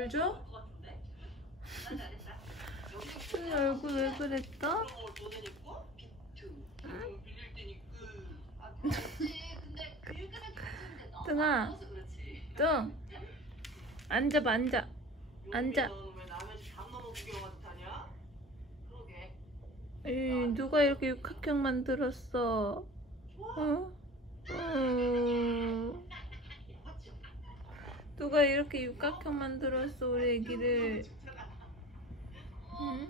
물을 줘? 승희 얼굴 왜 그랬어? 승아, 뚱, 앉아봐, 앉아, 앉아. 누가 이렇게 육각형 만들었어? 어? 누가 이렇게 육각형 만들었어, 우리 애기를? 응?